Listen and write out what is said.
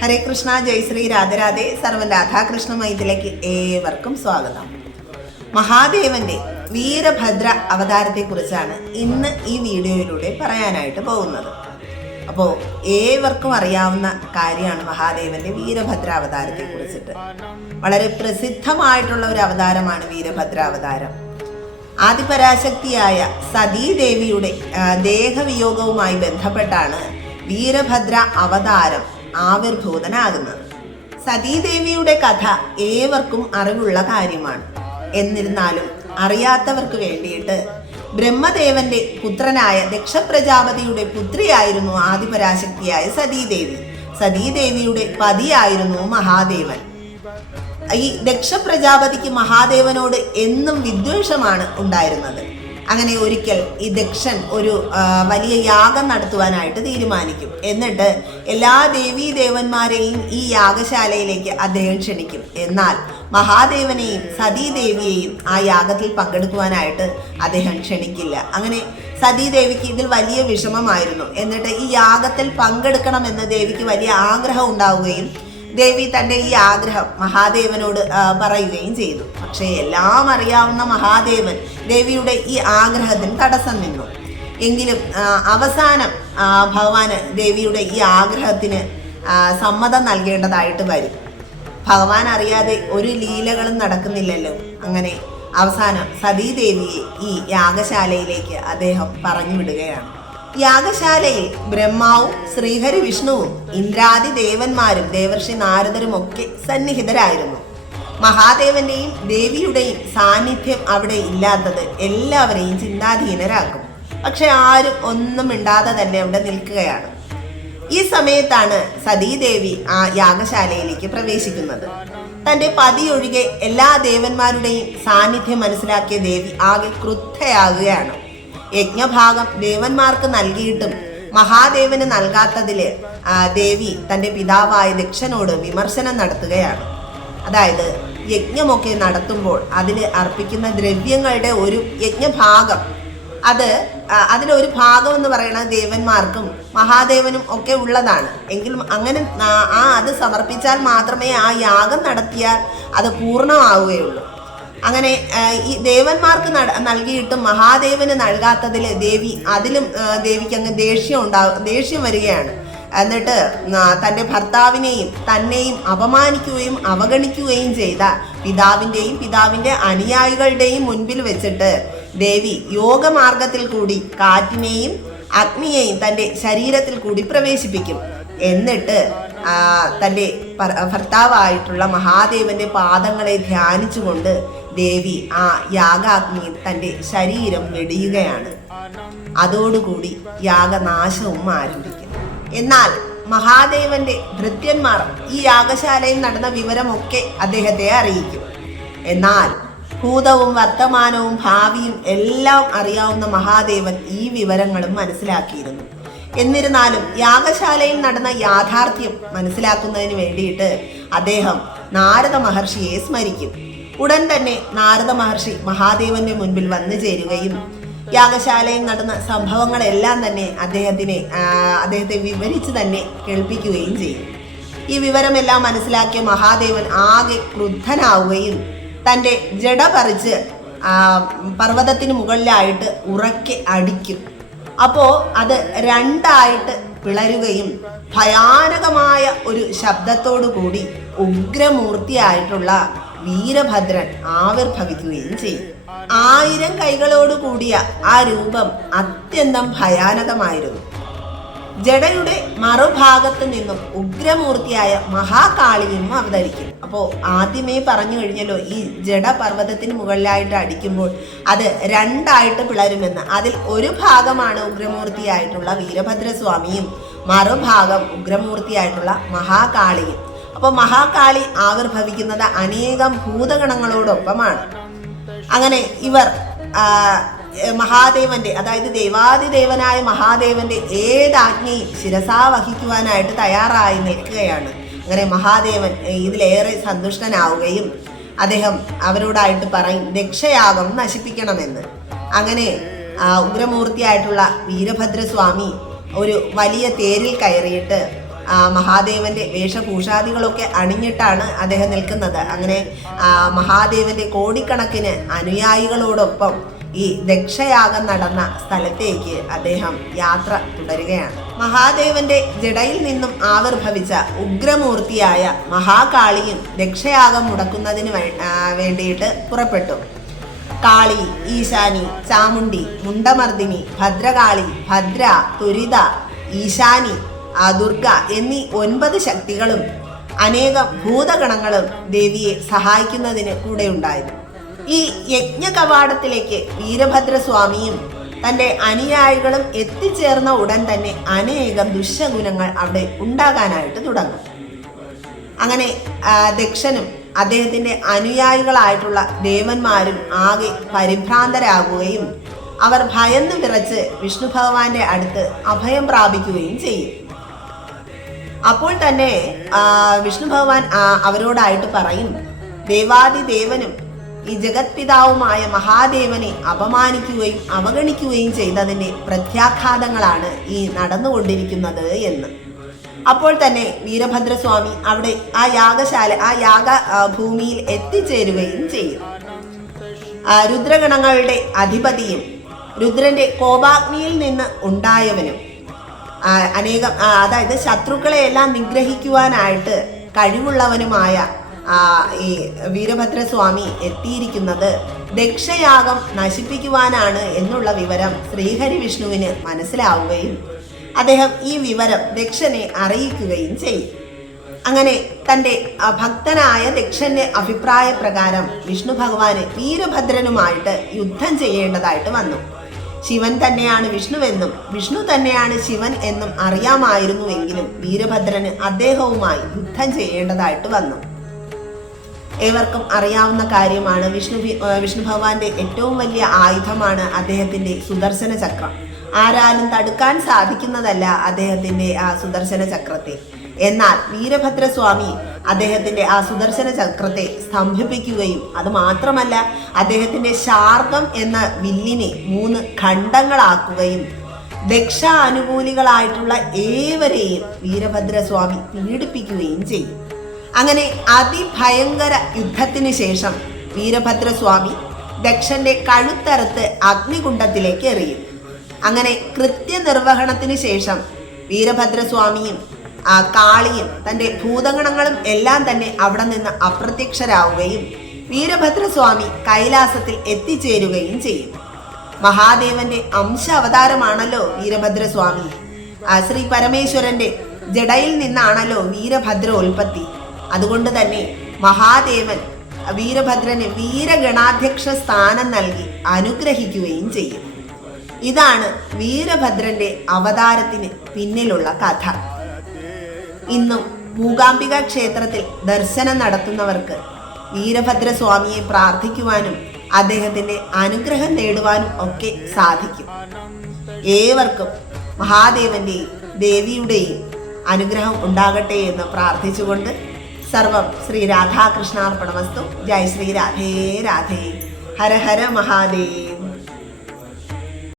ഹരേ കൃഷ്ണ, ജയ് ശ്രീ രാധരാധേ. സർവ്വം രാധാകൃഷ്ണ മൈത്തിലേക്ക് ഏവർക്കും സ്വാഗതം. മഹാദേവന്റെ വീരഭദ്ര അവതാരത്തെക്കുറിച്ചാണ് ഇന്ന് ഈ വീഡിയോയിലൂടെ പറയാനായിട്ട് പോകുന്നത്. അപ്പോൾ ഏവർക്കും അറിയാവുന്ന കാര്യമാണ് മഹാദേവന്റെ വീരഭദ്ര അവതാരത്തെ കുറിച്ചിട്ട്. വളരെ പ്രസിദ്ധമായിട്ടുള്ള ഒരു അവതാരമാണ് വീരഭദ്ര അവതാരം. ആദിപരാശക്തിയായ സതീദേവിയുടെ ദേഹവിയോഗവുമായി ബന്ധപ്പെട്ടാണ് വീരഭദ്ര അവതാരം ആവിർഭൂതനാകുന്നത്. സതീദേവിയുടെ കഥ ഏവർക്കും അറിവുള്ള കാര്യമാണ്. എന്നിരുന്നാലും അറിയാത്തവർക്ക് വേണ്ടിയിട്ട് ബ്രഹ്മദേവന്റെ പുത്രനായ ദക്ഷപ്രജാപതിയുടെ പുത്രിയായിരുന്നു ആദിപരാശക്തിയായ സതീദേവി. സതീദേവിയുടെ പതിയായിരുന്നു മഹാദേവൻ. ഈ ദക്ഷപ്രജാപതിക്ക് മഹാദേവനോട് എന്നും വിദ്വേഷമാണ് ഉണ്ടായിരുന്നത്. അങ്ങനെ ഒരിക്കൽ ഈ ദക്ഷൻ ഒരു വലിയ യാഗം നടത്തുവാനായിട്ട് തീരുമാനിക്കും. എന്നിട്ട് എല്ലാ ദേവീദേവന്മാരെയും ഈ യാഗശാലയിലേക്ക് അദ്ദേഹം ക്ഷണിക്കും. എന്നാൽ മഹാദേവനെയും സതീദേവിയെയും ആ യാഗത്തിൽ പങ്കെടുക്കുവാനായിട്ട് അദ്ദേഹം ക്ഷണിക്കില്ല. അങ്ങനെ സതീദേവിക്ക് ഇതിൽ വലിയ വിഷമമായിരുന്നു. എന്നിട്ട് ഈ യാഗത്തിൽ പങ്കെടുക്കണമെന്ന് ദേവിക്ക് വലിയ ആഗ്രഹം ഉണ്ടാവുകയും ദേവി തൻ്റെ ഈ ആഗ്രഹം മഹാദേവനോട് പറയുകയും ചെയ്തു. പക്ഷേ എല്ലാം അറിയാവുന്ന മഹാദേവൻ ദേവിയുടെ ഈ ആഗ്രഹത്തിന് തടസ്സം നിന്നു. എങ്കിലും അവസാനം ഭഗവാന് ദേവിയുടെ ഈ ആഗ്രഹത്തിന് സമ്മതം നൽകേണ്ടതായിട്ട് വരും. ഭഗവാൻ അറിയാതെ ഒരു ലീലകളും നടക്കുന്നില്ലല്ലോ. അങ്ങനെ അവസാനം സതീദേവിയെ ഈ യാഗശാലയിലേക്ക് അദ്ദേഹം പറഞ്ഞു വിടുകയാണ്. യാഗശാലയിൽ ബ്രഹ്മാവും ശ്രീഹരി വിഷ്ണുവും ഇന്ദ്രാദി ദേവന്മാരും ദേവർഷി നാരദരും ഒക്കെ സന്നിഹിതരായിരുന്നു. മഹാദേവന്റെയും ദേവിയുടെയും സാന്നിധ്യം അവിടെ ഇല്ലാത്തത് എല്ലാവരെയും ചിന്താധീനരാക്കും. പക്ഷെ ആരും ഒന്നും മിണ്ടാതെ തന്നെ അവിടെ നിൽക്കുകയാണ്. ഈ സമയത്താണ് സതീദേവി ആ യാഗശാലയിലേക്ക് പ്രവേശിക്കുന്നത്. തൻ്റെ പതിയൊഴികെ എല്ലാ ദേവന്മാരുടെയും സാന്നിധ്യം മനസ്സിലാക്കിയ ദേവി ആകെ ക്രുദ്ധയാകുകയാണ്. യജ്ഞഭാഗം ദേവന്മാർക്ക് നൽകിയിട്ടും മഹാദേവന് നൽകാത്തതില് ദേവി തൻ്റെ പിതാവായ ദക്ഷനോട് വിമർശനം നടത്തുകയാണ്. അതായത് യജ്ഞമൊക്കെ നടത്തുമ്പോൾ അതിൽ അർപ്പിക്കുന്ന ദ്രവ്യങ്ങളുടെ ഒരു യജ്ഞഭാഗം, അതിലൊരു ഭാഗം എന്ന് പറയുന്നത് ദേവന്മാർക്കും മഹാദേവനും ഒക്കെ ഉള്ളതാണ്. എങ്കിലും അങ്ങനെ അത് സമർപ്പിച്ചാൽ മാത്രമേ ആ യാഗം നടത്തിയാൽ അത് പൂർണ്ണമാവുകയുള്ളൂ. അങ്ങനെ ഈ ദേവന്മാർക്ക് നൽകിയിട്ടും മഹാദേവന് നൽകാത്തതിൽ ദേവിക്ക് അങ്ങ് ദേഷ്യം വരികയാണ്. എന്നിട്ട് തൻ്റെ ഭർത്താവിനെയും തന്നെയും അപമാനിക്കുകയും അവഗണിക്കുകയും ചെയ്ത പിതാവിൻ്റെ അനുയായികളുടെയും മുൻപിൽ വെച്ചിട്ട് ദേവി യോഗമാർഗത്തിൽ കൂടി കാറ്റിനെയും അഗ്നിയെയും തൻ്റെ ശരീരത്തിൽ കൂടി പ്രവേശിപ്പിക്കും. എന്നിട്ട് തൻ്റെ ഭർത്താവായിട്ടുള്ള മഹാദേവന്റെ പാദങ്ങളെ ധ്യാനിച്ചുകൊണ്ട് ദേവി ആ യാഗാഗ്നിയിൽ തൻ്റെ ശരീരം വെടിയുകയാണ്. അതോടുകൂടി യാഗനാശവും ആരംഭിക്കും. എന്നാൽ മഹാദേവന്റെ ഭൃത്യന്മാർ ഈ യാഗശാലയിൽ നടന്ന വിവരമൊക്കെ അദ്ദേഹത്തെ അറിയിക്കും. എന്നാൽ ഭൂതവും വർത്തമാനവും ഭാവിയും എല്ലാം അറിയാവുന്ന മഹാദേവൻ ഈ വിവരങ്ങളും മനസ്സിലാക്കിയിരുന്നു. എന്നിരുന്നാലും യാഗശാലയിൽ നടന്ന യാഥാർത്ഥ്യം മനസ്സിലാക്കുന്നതിന് വേണ്ടിയിട്ട് അദ്ദേഹം നാരദ മഹർഷിയെ സ്മരിക്കും. ഉടൻ തന്നെ നാരദ മഹർഷി മഹാദേവന്റെ മുൻപിൽ വന്നു ചേരുകയും യാഗശാലയിൽ നടന്ന സംഭവങ്ങളെല്ലാം തന്നെ അദ്ദേഹത്തെ വിവരിച്ച് തന്നെ കേൾപ്പിക്കുകയും ചെയ്യും. ഈ വിവരമെല്ലാം മനസ്സിലാക്കിയ മഹാദേവൻ ആകെ ക്രുദ്ധനാവുകയും തൻ്റെ ജട പറിച്ച് പർവ്വതത്തിന് മുകളിലായിട്ട് ഉറക്കെ അടിക്കും. അപ്പോൾ അത് രണ്ടായിട്ട് പിളരുകയും ഭയാനകമായ ഒരു ശബ്ദത്തോടു കൂടി ഉഗ്രമൂർത്തിയായിട്ടുള്ള വീരഭദ്രൻ ആവിർഭവിക്കുകയും ചെയ്യും. 1000 കൈകളോട് കൂടിയ ആ രൂപം അത്യന്തം ഭയാനകമായിരുന്നു. ജടയുടെ മറുഭാഗത്ത് നിന്നും ഉഗ്രമൂർത്തിയായ മഹാകാളിയും അവതരിക്കും. അപ്പോൾ ആദ്യമേ പറഞ്ഞു കഴിഞ്ഞല്ലോ, ഈ ജഡ പർവ്വതത്തിന് മുകളിലായിട്ട് അടിക്കുമ്പോൾ അത് രണ്ടായിട്ട് പിളരുമെന്ന്. അതിൽ ഒരു ഭാഗമാണ് ഉഗ്രമൂർത്തിയായിട്ടുള്ള വീരഭദ്രസ്വാമിയും മറുഭാഗം ഉഗ്രമൂർത്തിയായിട്ടുള്ള മഹാകാളിയും. അപ്പോൾ മഹാകാളി ആവിർഭവിക്കുന്നത് അനേകം ഭൂതഗണങ്ങളോടൊപ്പമാണ്. അങ്ങനെ ഇവർ മഹാദേവന്റെ, അതായത് ദേവാദിദേവനായ മഹാദേവന്റെ ഏതാജ്ഞയും ശിരസാ വഹിക്കുവാനായിട്ട് തയ്യാറായി നിൽക്കുകയാണ്. അങ്ങനെ മഹാദേവൻ ഇതിലേറെ സന്തുഷ്ടനാവുകയും അദ്ദേഹം അവരോടായിട്ട് പറയും ദക്ഷയാഗം നശിപ്പിക്കണമെന്ന്. അങ്ങനെ ഉഗ്രമൂർത്തിയായിട്ടുള്ള വീരഭദ്രസ്വാമി ഒരു വലിയ തേരിൽ കയറിയിട്ട് മഹാദേവന്റെ വേഷഭൂഷാദികളൊക്കെ അണിഞ്ഞിട്ടാണ് അദ്ദേഹം നിൽക്കുന്നത്. അങ്ങനെ മഹാദേവന്റെ കോടിക്കണക്കിന് അനുയായികളോടൊപ്പം ഈ ദക്ഷയാഗം നടന്ന സ്ഥലത്തേക്ക് അദ്ദേഹം യാത്ര തുടരുകയാണ്. മഹാദേവന്റെ ജടയിൽ നിന്നും ആവിർഭവിച്ച ഉഗ്രമൂർത്തിയായ മഹാകാളിയും ദക്ഷയാഗം മുടക്കുന്നതിന് വേണ്ടിയിട്ട് പുറപ്പെട്ടു. കാളി, ഈശാനി, ചാമുണ്ടി, മുണ്ടമർദിനി, ഭദ്രകാളി, ഭദ്ര, തുരിത, ഈശാനി, ദുർഗ എന്നീ 9 ശക്തികളും അനേകം ഭൂതഗണങ്ങളും ദേവിയെ സഹായിക്കുന്നതിന് കൂടെ ഉണ്ടായിരുന്നു. ഈ യജ്ഞകവാടത്തിലേക്ക് വീരഭദ്രസ്വാമിയും തൻ്റെ അനുയായികളും എത്തിച്ചേർന്ന ഉടൻ തന്നെ അനേകം ദുശ്ശഗുണങ്ങൾ അവിടെ ഉണ്ടാകാനായിട്ട് തുടങ്ങും. അങ്ങനെ ദക്ഷനും അദ്ദേഹത്തിൻ്റെ അനുയായികളായിട്ടുള്ള ദേവന്മാരും ആകെ പരിഭ്രാന്തരാകുകയും അവർ ഭയന്ന് വിറച്ച് വിഷ്ണു ഭഗവാന്റെ അടുത്ത് അഭയം പ്രാപിക്കുകയും ചെയ്യും. അപ്പോൾ തന്നെ വിഷ്ണു ഭഗവാൻ അവരോടായിട്ട് പറയും, ദേവാദിദേവനും ഈ ജഗത് പിതാവുമായ മഹാദേവനെ അപമാനിക്കുകയും അവഗണിക്കുകയും ചെയ്തതിൻ്റെ പ്രത്യാഘാതങ്ങളാണ് ഈ നടന്നുകൊണ്ടിരിക്കുന്നത് എന്ന്. അപ്പോൾ തന്നെ വീരഭദ്രസ്വാമി അവിടെ ആ യാഗ ഭൂമിയിൽ എത്തിച്ചേരുകയും ചെയ്യും. രുദ്രഗണങ്ങളുടെ അധിപതിയും രുദ്രന്റെ കോപാഗ്നിയിൽ നിന്ന് ഉണ്ടായവനും അനേകം അതായത് ശത്രുക്കളെയെല്ലാം നിഗ്രഹിക്കുവാനായിട്ട് കഴിവുള്ളവനുമായ ഈ വീരഭദ്രസ്വാമി എത്തിയിരിക്കുന്നത് ദക്ഷയാഗം നശിപ്പിക്കുവാനാണ് എന്നുള്ള വിവരം ശ്രീഹരി വിഷ്ണുവിന് മനസ്സിലാവുകയും അദ്ദേഹം ഈ വിവരം ദക്ഷനെ അറിയിക്കുകയും ചെയ്യും. അങ്ങനെ തൻ്റെ ഭക്തനായ ദക്ഷന്റെ അഭിപ്രായ പ്രകാരം വിഷ്ണു ഭഗവാന് വീരഭദ്രനുമായിട്ട് യുദ്ധം ചെയ്യേണ്ടതായിട്ട് വന്നു. ശിവൻ തന്നെയാണ് വിഷ്ണുവെന്നും വിഷ്ണു തന്നെയാണ് ശിവൻ എന്നും അറിയാമായിരുന്നുവെങ്കിലും വീരഭദ്രന് അദ്ദേഹവുമായി യുദ്ധം ചെയ്യേണ്ടതായിട്ട് വന്നു. ഏവർക്കും അറിയാവുന്ന കാര്യമാണ്, വിഷ്ണു ഭഗവാന്റെ ഏറ്റവും വലിയ ആയുധമാണ് അദ്ദേഹത്തിന്റെ സുദർശന ചക്രം. ആരാലും തടുക്കാൻ സാധിക്കുന്നതല്ല അദ്ദേഹത്തിന്റെ ആ സുദർശന ചക്രത്തെ. എന്നാൽ വീരഭദ്രസ്വാമി അദ്ദേഹത്തിന്റെ ആ സുദർശന ചക്രത്തെ സ്തംഭിപ്പിക്കുകയും അത് മാത്രമല്ല അദ്ദേഹത്തിന്റെ ശാർഗം എന്ന വില്ലിനെ 3 ഖണ്ഡങ്ങളാക്കുകയും ദക്ഷ അനുകൂലികളായിട്ടുള്ള ഏവരെയും വീരഭദ്രസ്വാമി പീഡിപ്പിക്കുകയും ചെയ്യും. അങ്ങനെ അതിഭയങ്കര യുദ്ധത്തിന് ശേഷം വീരഭദ്രസ്വാമി ദക്ഷന്റെ കഴുത്തറുത്ത് അഗ്നികുണ്ഡത്തിലേക്ക് എറിയും. അങ്ങനെ കൃത്യനിർവഹണത്തിന് ശേഷം വീരഭദ്രസ്വാമിയും കാളിയും തൻ്റെ ഭൂതഗണങ്ങളും എല്ലാം തന്നെ അവിടെ നിന്ന് അപ്രത്യക്ഷരാവുകയും വീരഭദ്രസ്വാമി കൈലാസത്തിൽ എത്തിച്ചേരുകയും ചെയ്യും. മഹാദേവന്റെ അംശ അവതാരമാണല്ലോ വീരഭദ്രസ്വാമി. ശ്രീ പരമേശ്വരന്റെ ജടയിൽ നിന്നാണല്ലോ വീരഭദ്രോൽപത്തി. അതുകൊണ്ട് തന്നെ മഹാദേവൻ വീരഭദ്രന് വീരഗണാധ്യക്ഷ സ്ഥാനം നൽകി അനുഗ്രഹിക്കുകയും ചെയ്യും. ഇതാണ് വീരഭദ്രന്റെ അവതാരത്തിന് പിന്നിലുള്ള കഥ. ഇന്നും മൂകാംബിക ക്ഷേത്രത്തിൽ ദർശനം നടത്തുന്നവർക്ക് വീരഭദ്രസ്വാമിയെ പ്രാർത്ഥിക്കുവാനും അദ്ദേഹത്തിന്റെ അനുഗ്രഹം നേടുവാനും ഒക്കെ സാധിക്കും. ഏവർക്കും മഹാദേവന്റെയും ദേവിയുടെയും അനുഗ്രഹം ഉണ്ടാകട്ടെ എന്ന് പ്രാർത്ഥിച്ചുകൊണ്ട് സർവം ശ്രീ രാധാകൃഷ്ണാർപ്പണമസ്തു. ജയ് ശ്രീ രാധേ രാധേ. ഹര ഹര മഹാദേവ.